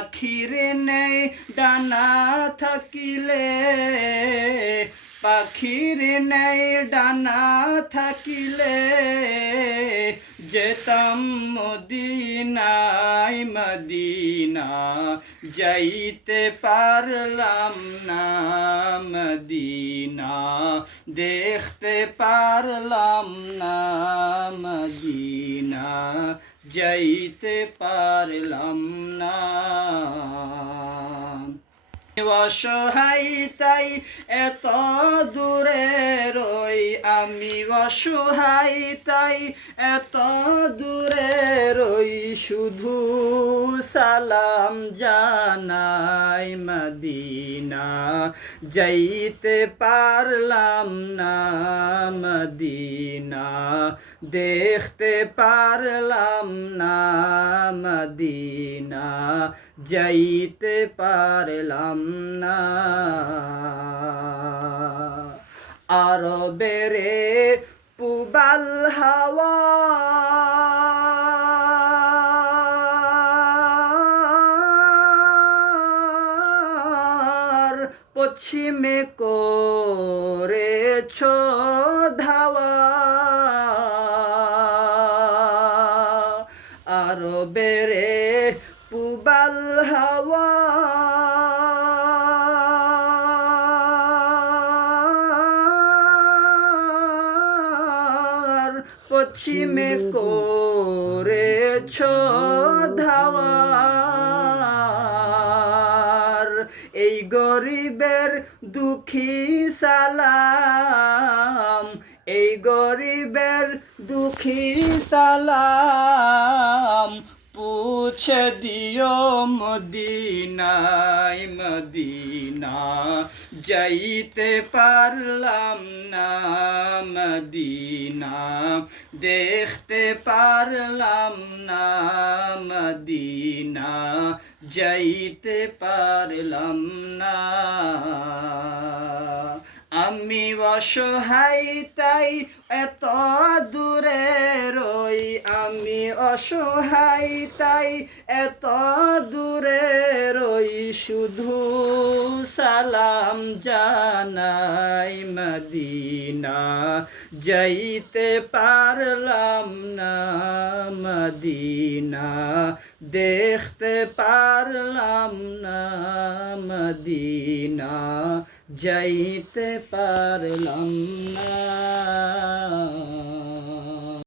পাখির নেই ডানা থাকিলে, পাখির নেই ডানা থাকিলে যেতাম মদিনায় মদিনা যাইতে পারলাম না, মদিনা দেখতে পারলাম না, মদিনা যাইতে পারলাম না। অসহায় তাই এত দূরে রই, আমি অসহায় তাই এত দূরে রই, শুধু সালাম জানাই মদিনা যাইতে পারলাম না, মদিনা দেখতে পারলাম না, মদিনা যাইতে পারলাম না। আরবেরে পুবাল হাওয়া পশ্চিমে করেছ ধাওয়া, আরবেরে পুবাল হাওয়া পশ্চিমে করেছ ধাওয়া, এই গরিবের দুঃখী সালাম, এই গরিবের দুঃখী সালাম পুছে দিও মদিনায় মদিনা যাইতে পারলাম না, মদিনা দেখতে পারলাম না, মদিনা যাইতে পারলাম না। আমি অসহায় তাই এত দূরে রই, আমি অসহায় তাই এত দূরে রই, শুধু সালাম জানাই মদিনা যাইতে পারলাম না, মদিনা দেখতে পারলাম না, মদিনা যাইতে পারলাম না।